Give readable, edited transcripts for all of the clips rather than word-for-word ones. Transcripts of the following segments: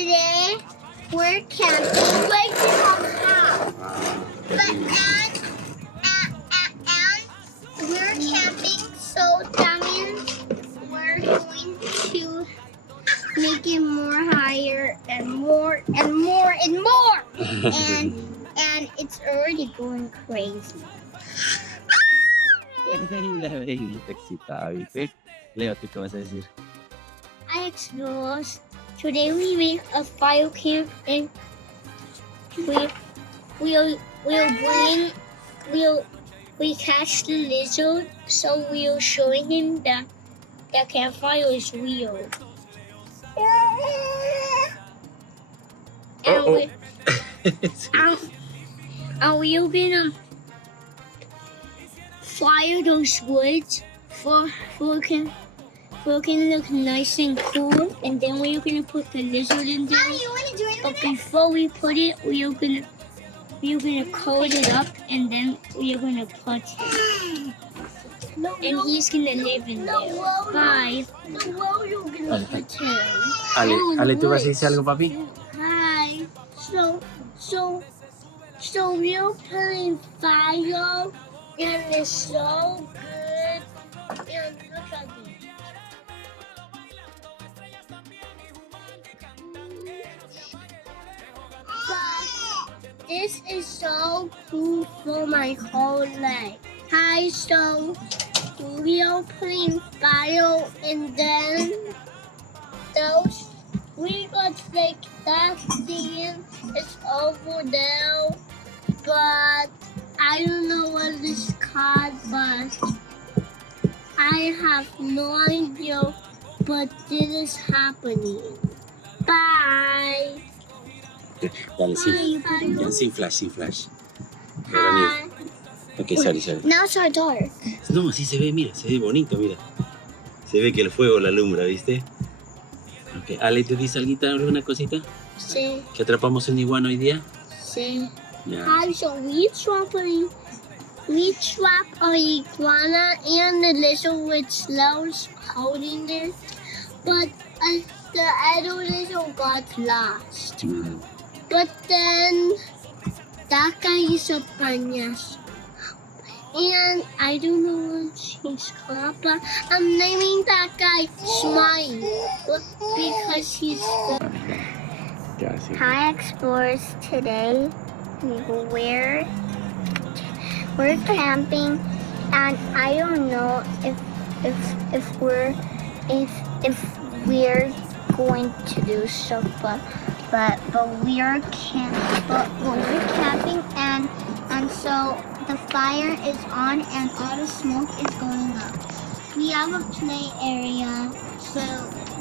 today we're camping right now. And we're camping, so that means we're going to make it more higher and more and more and more. And it's already going crazy. La baby está excitada, ¿viste? Leo, ¿tú qué vas a decir? I explorers. Today we make a fire camp and we catch the lizard, so we'll show him that the campfire is real. And we're gonna fire those woods for it can look nice and cool, and then we're gonna put the lizard in there. But before we put it, we're gonna coat it up, and then we're gonna put him. And he's gonna live in there. Bye. Ale, ¿tú vas a decir algo, papi? Hi. So we're putting fire, and it's so good. And look at this. But this is so cool for my whole life. Hi, so we are putting fire, and then those we got like that thing is over there, but I don't know what it's called, but I have no idea, but this is happening. Bye. Dale, sí. Bye. Sin flash. Hi. Ok, sorry. Now it's so dark. No, sí se ve, mira, se ve bonito, mira. Se ve que el fuego la alumbra, ¿viste? Ok, Ale, ¿te dice alguna cosita? Sí. ¿Que atrapamos un iguana hoy día? Sí. Ya. Hi, so we trap a iguana and the lizard with slows holding there, but the other lizard got lost. But then that guy is a pañas. And I don't know what she's called, but I'm naming that guy Smile because he's good. Ya, sí. Hi Explorers, today we're camping, and I don't know if we're going to do stuff, but we're camping, and so the fire is on and all the smoke is going up. We have a play area, so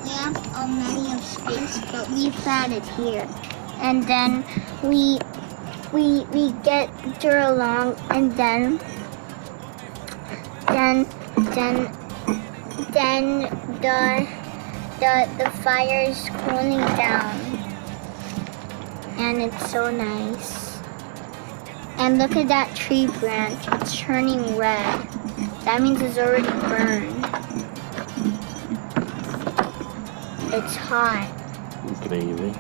we have many of space, but we found it here. And then we get through along, and then the fire is cooling down, and it's so nice. And look at that tree branch, it's turning red. That means it's already burned. It's hot. Increíble.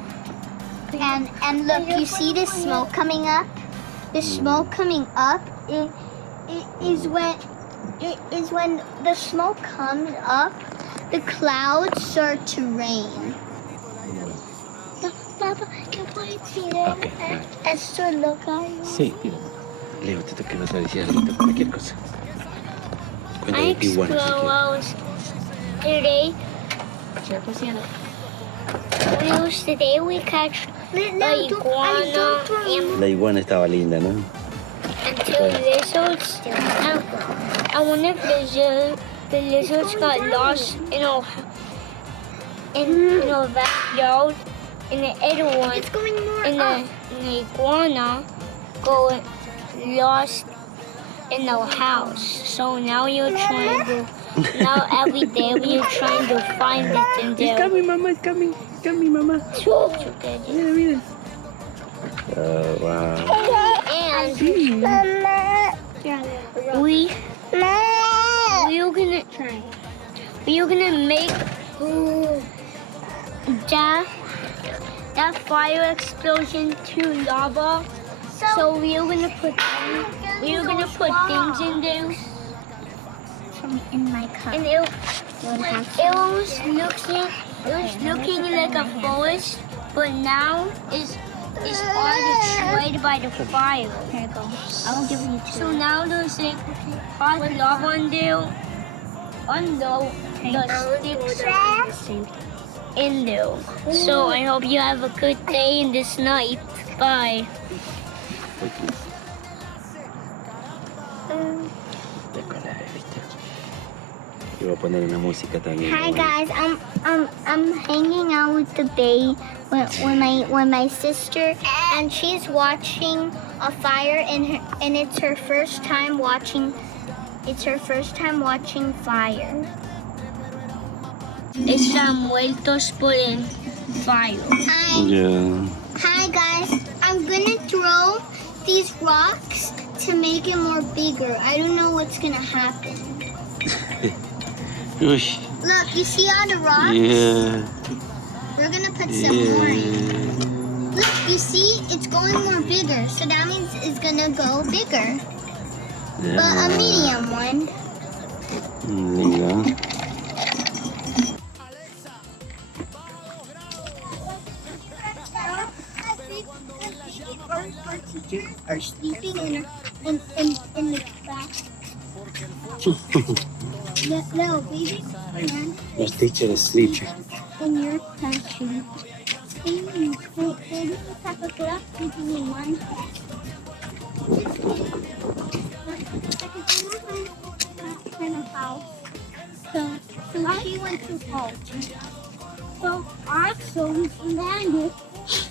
And look, you see the smoke coming up? The smoke coming up is when the smoke comes up, the clouds start to rain. Papa, can I Okay. Esto loca. Sí, mira. Leo, ¿tú qué vas a decir ahorita? Cualquier cosa. Cuéntame tu iguana, si quieres. Today we catch the iguana La iguana estaba linda, ¿no? and two lizards. And one of the lizards got lost in our backyard. And the other one, and the iguana, got lost in the house. So now you're trying to, now every day we're trying to find it in there. It's coming, mama, it's coming, mama. Mira, mira. Oh, wow. And we're gonna make that fire explosion to lava. So we were gonna put things in there. In my cup. And it was looking like a forest, but now it's all destroyed by the fire. Here you go. I'll give you two. So now there's like hot lava on there, on the sticks in there. So I hope you have a good day in this night. Bye. Y voy a poner una música también. Hi guys, I'm hanging out with the bae when my sister, and she's watching a fire and it's her first time watching fire. Están muertos por el fire. Hi guys, I'm gonna throw these rocks to make it more bigger. I don't know what's gonna happen. Look, you see all the rocks? Yeah. We're gonna put some more in. Look, you see? It's going more bigger. So that means it's gonna go bigger. Yeah. But a medium one. Yeah. Our teachers are sleeping in the back. No, baby. Los teachers is sleeping. In your classroom. Baby, have a glass sleeping in one. Kind of house. So she went to college. So our son landed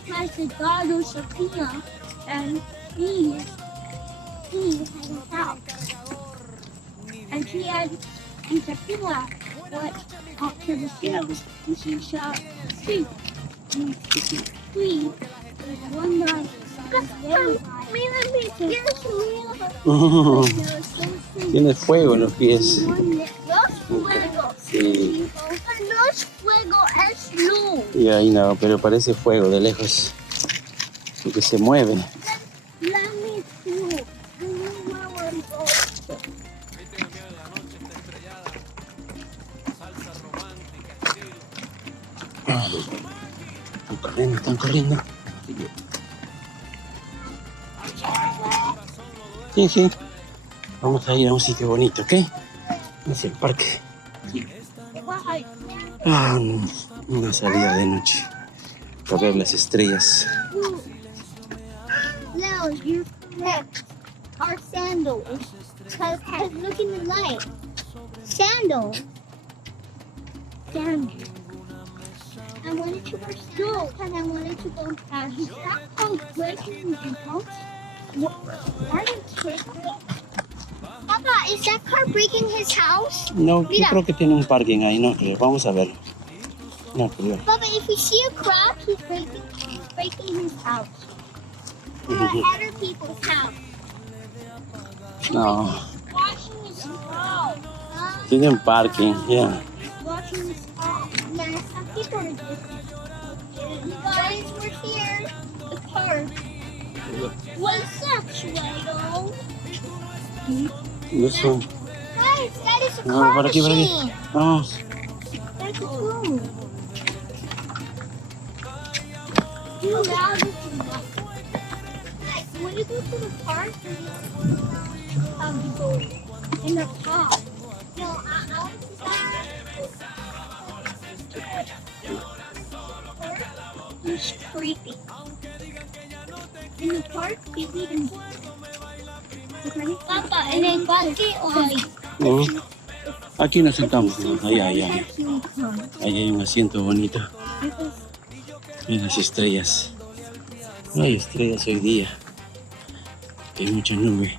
has a daughter Sophia, and he had a house. And Sophia went up to the field and she saw three. One night. Tiene fuego en los pies. Sí. No es fuego, es luz. Y ahí no, pero parece fuego de lejos. Porque se mueve. Let me through. Están corriendo. Sí. Vamos a ir a un sitio bonito, ¿ok? Es el parque. Una salida de noche para ver las estrellas. Now you connect our sandals. Cause look in the light. Sandal. I wanted to wear sandals because I wanted to go past. Is that called breaking the house? Are you kidding me? Papa, is that car breaking his house? No, yo creo que tiene un parking ahí, no creo. Vamos a ver. No creo. Papa, if we see a crab, he's breaking his house. Or other people's house. No. Washing his car. Tiene un parking, yeah. Washing his car. Yeah, some people are different. You guys, we're here. The park. What's that, Schwegel? No son. Guys, that is a No, car por aquí, por aquí. machine. Vamos. That's a room. You now this is not. Like, when you go to the park, you go in the top. No, I want to say it's creepy. In the park, you can. Papa, en el parque o ahí. No. Aquí nos sentamos. Allá. Ahí hay un asiento bonito. Hay las estrellas. No hay estrellas hoy día. Hay mucha nube.